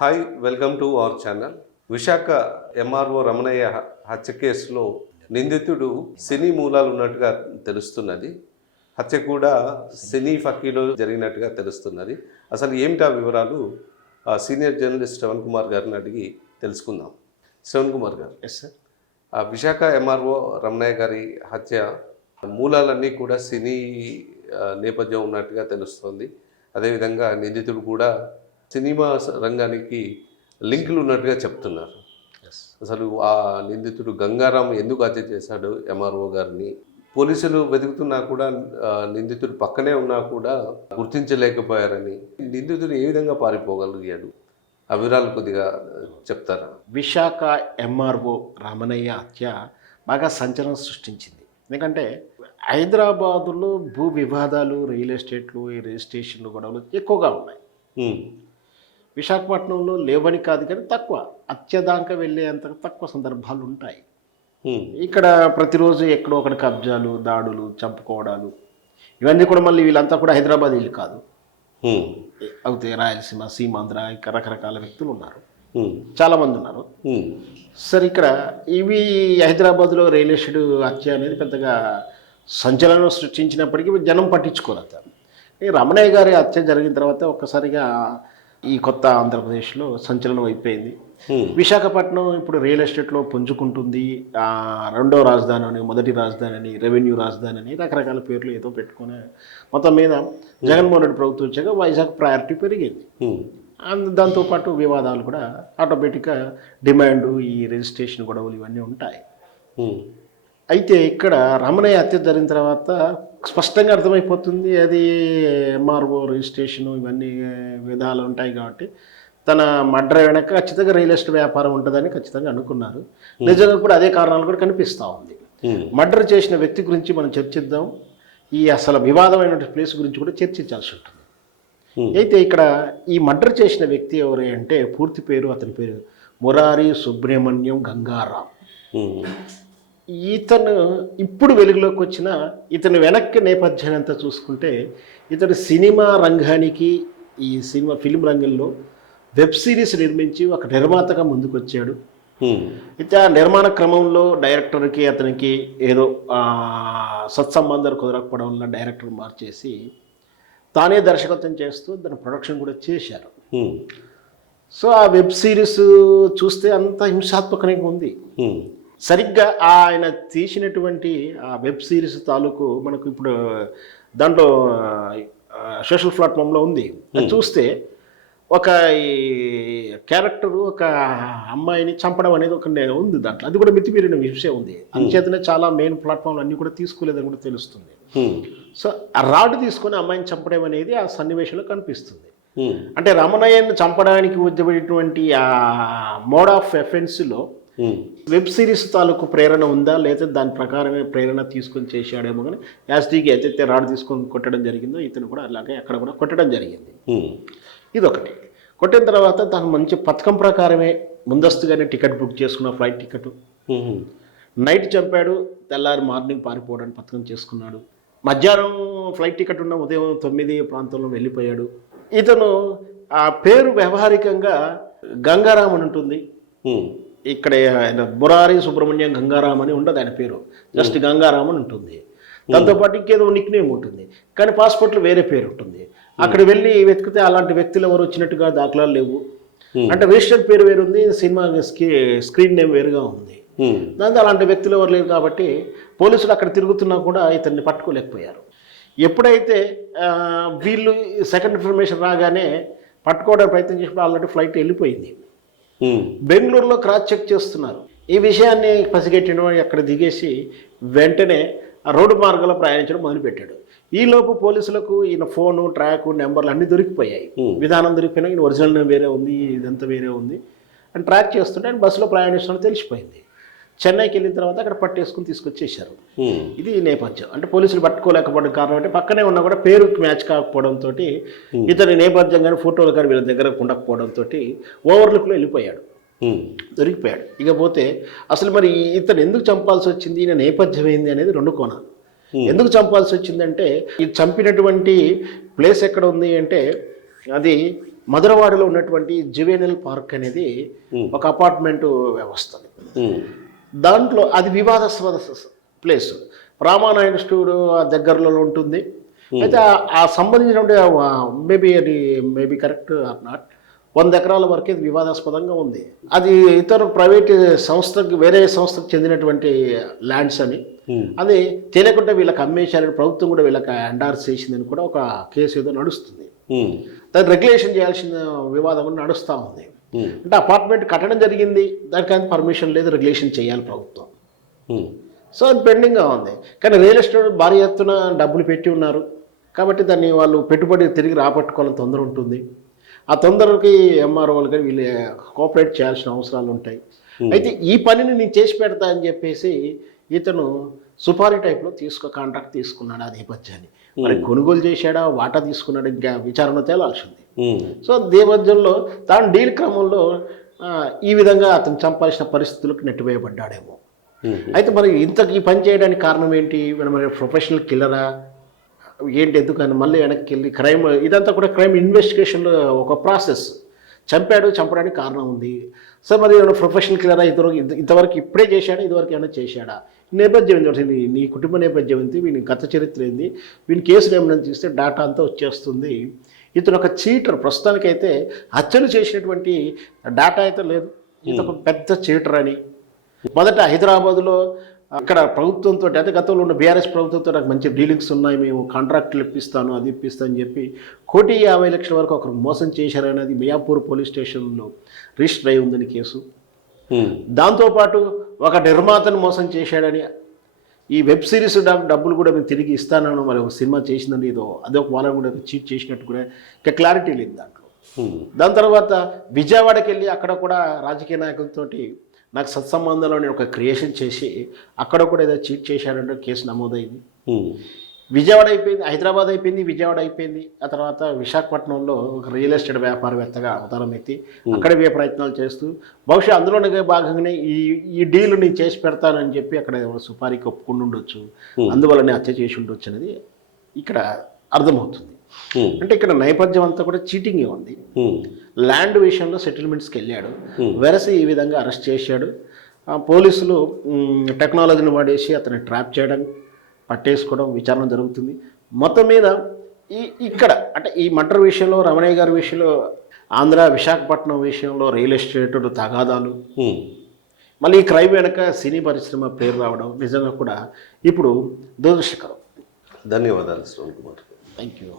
Hi, welcome to our channel. Visakha MRO Ramanaiah హత్య కేసులో నిందితుడు సినీ మూలాలు ఉన్నట్టుగా తెలుస్తున్నది. హత్య కూడా సినీ ఫకీలో జరిగినట్టుగా తెలుస్తున్నది. అసలు ఏమిటా వివరాలు సీనియర్ జర్నలిస్ట్ శ్రవణ్ కుమార్ గారిని అడిగి తెలుసుకుందాం. Shravan Kumar garu. Yes sir. Visakha MRO Ramanaiah గారి హత్య మూలాలన్నీ కూడా సినీ నేపథ్యం ఉన్నట్టుగా తెలుస్తోంది. అదేవిధంగా నిందితుడు కూడా సినిమా రంగానికి లింకులు ఉన్నట్టుగా చెప్తున్నారు. అసలు ఆ నిందితుడు గంగారాం ఎందుకు హత్య చేశాడు ఎంఆర్ఓ గారిని? పోలీసులు వెతుకుతున్నా కూడా నిందితుడు పక్కనే ఉన్నా కూడా గుర్తించలేకపోయారని, నిందితుడు ఏ విధంగా పారిపోగలిగాడు? ఆ వివరాలు కొద్దిగా చెప్తారా? విశాఖ ఎంఆర్ఓ రమణయ్య హత్య బాగా సంచలనం సృష్టించింది. ఎందుకంటే హైదరాబాదులో భూ వివాదాలు, రియల్ ఎస్టేట్లు, ఈ రిజిస్ట్రేషన్లు గొడవలు ఎక్కువగా ఉన్నాయి. విశాఖపట్నంలో లేవని కాదు, కానీ తక్కువ, హత్యదాకా వెళ్ళేంత తక్కువ సందర్భాలు ఉంటాయి. ఇక్కడ ప్రతిరోజు ఎక్కడో ఒకటి కబ్జాలు, దాడులు, చంపుకోవడాలు, ఇవన్నీ కూడా మళ్ళీ వీళ్ళంతా కూడా హైదరాబాద్ వీళ్ళు కాదు, అవుతే రాయలసీమ, సీమాంధ్ర, ఇంకా రకరకాల వ్యక్తులు ఉన్నారు, చాలామంది ఉన్నారు. సరే, ఇక్కడ ఇవి హైదరాబాద్లో రియల్ ఎస్టేట్ హత్య అనేది పెద్దగా సంచలనం సృష్టించినప్పటికీ జనం పట్టించుకోలేదు. ఈ రమణయ్య గారి హత్య జరిగిన తర్వాత ఒక్కసారిగా ఈ కొత్త ఆంధ్రప్రదేశ్లో సంచలనం అయిపోయింది. విశాఖపట్నం ఇప్పుడు రియల్ ఎస్టేట్లో పుంజుకుంటుంది. రెండో రాజధాని అని, మొదటి రాజధాని అని, రెవెన్యూ రాజధాని అని రకరకాల పేర్లు ఏదో పెట్టుకుని మొత్తం మీద జగన్మోహన్ రెడ్డి ప్రభుత్వం వచ్చాక వైజాగ్ ప్రయారిటీ పెరిగింది. దాంతోపాటు వివాదాలు కూడా ఆటోమేటిక్గా, డిమాండు, ఈ రిజిస్ట్రేషన్ గొడవలు ఇవన్నీ ఉంటాయి. అయితే ఇక్కడ రమణయ్య హత్య జరిగిన తర్వాత స్పష్టంగా అర్థమైపోతుంది, అది ఎంఆర్ఓ రిజిస్ట్రేషను ఇవన్నీ విధాలు ఉంటాయి కాబట్టి తన మర్డర్ వెనక ఖచ్చితంగా రియల్ ఎస్టేట్ వ్యాపారం ఉంటుందని ఖచ్చితంగా అనుకున్నారు. నిజంగా కూడా అదే కారణాలు కూడా కనిపిస్తూ ఉంది. మర్డర్ చేసిన వ్యక్తి గురించి మనం చర్చిద్దాం. ఈ అసలు వివాదమైన ప్లేస్ గురించి కూడా చర్చించాల్సి ఉంటుంది. అయితే ఇక్కడ ఈ మర్డర్ చేసిన వ్యక్తి ఎవరు అంటే, పూర్తి పేరు, అతని పేరు మురారి సుబ్రహ్మణ్యం గంగారాం. ఇతను ఇప్పుడు వెలుగులోకి వచ్చిన ఇతను వెనక్కి నేపథ్యాన్ని అంతా చూసుకుంటే, ఇతడు సినిమా రంగానికి, ఈ సినిమా ఫిలిం రంగంలో వెబ్ సిరీస్ నిర్మించి ఒక నిర్మాతగా ముందుకు వచ్చాడు. అయితే ఆ నిర్మాణ క్రమంలో డైరెక్టర్కి అతనికి ఏదో సత్సంబంధాలు కుదరకపోవడం వల్ల డైరెక్టర్ మార్చేసి తానే దర్శకత్వం చేస్తూ దాని ప్రొడక్షన్ కూడా చేశారు. సో ఆ వెబ్ సిరీస్ చూస్తే అంత హింసాత్మకంగా ఉంది. సరిగ్గా ఆయన తీసినటువంటి ఆ వెబ్ సిరీస్ తాలూకు మనకు ఇప్పుడు దాంట్లో సోషల్ ప్లాట్ఫామ్లో ఉంది. చూస్తే ఒక క్యారెక్టరు ఒక అమ్మాయిని చంపడం అనేది ఒక ఉంది దాంట్లో, అది కూడా మితిమీరిన విషయం ఉంది. అందుచేతనే చాలా మెయిన్ ప్లాట్ఫామ్లు అన్నీ కూడా తీసుకోలేదని కూడా తెలుస్తుంది. సో ఆ రాడ్ తీసుకొని అమ్మాయిని చంపడం అనేది ఆ సన్నివేశంలో కనిపిస్తుంది. అంటే రమణయ్యను చంపడానికి ఉద్యమైనటువంటి ఆ మోడ్ ఆఫ్ ఎఫెన్స్లో వెబ్ సిరీస్ తాలూకు ప్రేరణ ఉందా, లేదా దాని ప్రకారమే ప్రేరణ తీసుకొని చేశాడేమో. కానీ యాస్టీకి అయితే రాడ్ తీసుకొని కొట్టడం జరిగిందో, ఇతను కూడా అలాగే అక్కడ కూడా కొట్టడం జరిగింది. ఇదొకటి. కొట్టిన తర్వాత తను మంచి పథకం ప్రకారమే ముందస్తుగానే టికెట్ బుక్ చేసుకున్న, ఫ్లైట్ టికెట్. నైట్ చంపాడు, తెల్లారి మార్నింగ్ పారిపోవడానికి పథకం చేసుకున్నాడు. మధ్యాహ్నం ఫ్లైట్ టికెట్ ఉన్న ఉదయం 9 ప్రాంతంలో వెళ్ళిపోయాడు. ఇతను ఆ పేరు వ్యవహారికంగా గంగారాం అని ఉంటుంది. ఇక్కడ మురారి సుబ్రహ్మణ్యం గంగారాం అని ఉండదు ఆయన పేరు, జస్ట్ గంగారాం అని ఉంటుంది. దాంతోపాటు ఇంకేదో నిక్ నేమ్ ఉంటుంది, కానీ పాస్పోర్ట్లో వేరే పేరు ఉంటుంది. అక్కడ వెళ్ళి వెతికితే అలాంటి వ్యక్తులు ఎవరు వచ్చినట్టుగా దాఖలాలు లేవు. అంటే రిజిస్టర్డ్ పేరు వేరు ఉంది, సినిమా స్క్రీన్ నేమ్ వేరుగా ఉంది. దాంతో అలాంటి వ్యక్తులు ఎవరు లేరు కాబట్టి పోలీసులు అక్కడ తిరుగుతున్నా కూడా ఇతన్ని పట్టుకోలేకపోయారు. ఎప్పుడైతే వీళ్ళు సెకండ్ ఇన్ఫర్మేషన్ రాగానే పట్టుకోవడానికి ప్రయత్నం చేసినప్పుడు ఆల్రెడీ ఫ్లైట్ వెళ్ళిపోయింది. బెంగళూరులో క్రాస్ చెక్ చేస్తున్నారు. ఈ విషయాన్ని పసిగట్టిన అక్కడ దిగేసి వెంటనే రోడ్డు మార్గంలో ప్రయాణించడం మొదలుపెట్టాడు. ఈలోపు పోలీసులకు ఈయన ఫోను, ట్రాకు, నెంబర్లు అన్నీ దొరికిపోయాయి. విధానం దొరికిపోయినా ఈయన ఒరిజినల్ నేమ్ వేరే ఉంది, ఇదంతా వేరే ఉంది అని ట్రాక్ చేస్తుంటే ఆయన బస్సులో ప్రయాణిస్తున్నట్టు తెలిసిపోయింది. చెన్నైకి వెళ్ళిన తర్వాత అక్కడ పట్టేసుకుని తీసుకొచ్చేసారు. ఇది నేపథ్యం. అంటే పోలీసులు పట్టుకోలేకపోవడం కారణం అంటే పక్కనే ఉన్నా కూడా పేరు మ్యాచ్ కాకపోవడంతో, ఇతని నేపథ్యం కానీ ఫోటోలు కానీ వీళ్ళ దగ్గర ఉండకపోవడంతో ఓవర్లుక్లో వెళ్ళిపోయాడు, దొరికిపోయాడు. ఇకపోతే అసలు మరి ఇతను ఎందుకు చంపాల్సి వచ్చింది, ఈయన నేపథ్యం ఏంది అనేది రెండు కోణాలు. ఎందుకు చంపాల్సి వచ్చిందంటే, ఈ చంపినటువంటి ప్లేస్ ఎక్కడ ఉంది అంటే అది మధురవాడలో ఉన్నటువంటి జువెనల్ పార్క్ అనేది ఒక అపార్ట్మెంట్ వ్యవస్థ. దాంట్లో అది వివాదాస్పద ప్లేస్. రామానాయుడు స్టూడియో దగ్గరలో ఉంటుంది. అయితే ఆ సంబంధించినటువంటి మేబీ కరెక్ట్ ఆర్ నాట్ 100 ఎకరాల వరకు ఇది వివాదాస్పదంగా ఉంది. అది ఇతర ప్రైవేట్ సంస్థకి వేరే సంస్థకు చెందినటువంటి ల్యాండ్స్ అని, అది తెలియకుండా వీళ్ళకి అమ్మేశారని ప్రభుత్వం కూడా వీళ్ళకి ఎండార్స్ చేసిందని కూడా ఒక కేసు ఏదో నడుస్తుంది. దాన్ని రెగ్యులేషన్ చేయాల్సిన వివాదం కూడా నడుస్తూ ఉంది. అంటే అపార్ట్మెంట్ కట్టడం జరిగింది, దానికైతే పర్మిషన్ లేదు, రెగ్యులేషన్ చేయాలి ప్రభుత్వం. సో అది పెండింగ్గా ఉంది. కానీ రియల్ ఎస్టేట్ భారీ ఎత్తున డబ్బులు పెట్టి ఉన్నారు కాబట్టి దాన్ని వాళ్ళు పెట్టుబడి తిరిగి రాబట్టుకోవాలని తొందర ఉంటుంది. ఆ తొందరకి ఎంఆర్ఓలు కానీ వీళ్ళు కోఆపరేట్ చేయాల్సిన అవసరాలు ఉంటాయి. అయితే ఈ పనిని నేను చేసి పెడతా అని చెప్పేసి ఇతను సుపారీ టైప్లో కాంట్రాక్ట్ తీసుకున్నాడు ఆ నేపథ్యాన్ని. మరి కొనుగోలు చేశాడా, వాటా తీసుకున్నాడు, ఇంకా విచారణ తేలాల్సింది. సో నేపథ్యంలో తాను డీల్ క్రమంలో ఈ విధంగా అతను చంపాల్సిన పరిస్థితులకు నెట్టివేయబడ్డాడేమో. అయితే మరి ఈ పని చేయడానికి కారణం ఏంటి? మరి ప్రొఫెషనల్ కిల్లరా ఏంటి? ఎందుకని మళ్ళీ వెనక్కి వెళ్ళి క్రైమ్, ఇదంతా కూడా క్రైమ్ ఇన్వెస్టిగేషన్లో ఒక ప్రాసెస్. చంపడానికి కారణం ఉంది. సో మరి ప్రొఫెషనల్ కిల్లరా, ఇంతవరకు ఇప్పుడే చేశాడా, ఇదివరకు ఏమైనా చేశాడా, నేపథ్యం ఏంటి, నీ కుటుంబ నేపథ్యం ఏంటి, వీని గత చరిత్ర ఏంది, వీని కేసులు ఏమైనా తీస్తే డేటా అంతా వచ్చేస్తుంది. ఇతను ఒక చీటర్. ప్రస్తుతానికైతే హత్యలు చేసినటువంటి డేటా అయితే లేదు. ఇతను ఒక పెద్ద చీటర్ అని. మొదట హైదరాబాద్లో అక్కడ ప్రభుత్వంతో, అంటే గతంలో ఉన్న బీఆర్ఎస్ ప్రభుత్వంతో నాకు మంచి డీలింగ్స్ ఉన్నాయి, మేము కాంట్రాక్టులు ఇప్పిస్తాను, అది ఇప్పిస్తాను అని చెప్పి 1,50,00,000 వరకు ఒకరు మోసం చేశారనేది మియాపూర్ పోలీస్ స్టేషన్లో రిజిస్టర్ అయి ఉందని కేసు. దాంతోపాటు ఒక నిర్మాతను మోసం చేశాడని, ఈ వెబ్ సిరీస్ డబ్బులు కూడా మేము తిరిగి ఇస్తానని మరి ఒక సినిమా చేసిందని అదొక వాళ్ళని కూడా చీట్ చేసినట్టు కూడా ఇంకా క్లారిటీ లేదు దాంట్లో. దాని తర్వాత విజయవాడకి వెళ్ళి అక్కడ కూడా రాజకీయ నాయకులతోటి నాకు సత్సంబంధాలు అని ఒక క్రియేషన్ చేసి అక్కడ కూడా ఏదో చీట్ చేశాడంటే కేసు నమోదైంది. విజయవాడ అయిపోయింది, హైదరాబాద్ అయిపోయింది, విజయవాడ అయిపోయింది. ఆ తర్వాత విశాఖపట్నంలో ఒక రియల్ ఎస్టేట్ వ్యాపారవేత్తగా అవతారం ఎత్తి అక్కడే ప్రయత్నాలు చేస్తూ బహుశా అందులోనే భాగంగానే ఈ డీల్ నేను చేసి పెడతానని చెప్పి అక్కడ సుపారీకి ఒప్పుకుంటూ ఉండొచ్చు, అందువల్లనే హత్య చేసి ఉండొచ్చు అనేది ఇక్కడ అర్థమవుతుంది. అంటే ఇక్కడ నేపథ్యం అంతా కూడా చీటింగే ఉంది. ల్యాండ్ విషయంలో సెటిల్మెంట్స్కి వెళ్ళాడు, వెరసి ఈ విధంగా అరెస్ట్ చేశాడు. పోలీసులు టెక్నాలజీని వాడేసి అతన్ని ట్రాప్ చేయడం, పట్టేసుకోవడం, విచారణ జరుగుతుంది. మొత్తం మీద ఇక్కడ అంటే ఈ మర్డర్ విషయంలో, రమణయ్య గారి విషయంలో, ఆంధ్ర విశాఖపట్నం విషయంలో రియల్ ఎస్టేట్ తగాదాలు, మళ్ళీ ఈ క్రైమ్ వెనక సినీ పరిశ్రమ పేరు రావడం నిజంగా కూడా ఇప్పుడు దురదృష్టకరం. ధన్యవాదాలు శ్రవణ్ కుమార్. Thank you.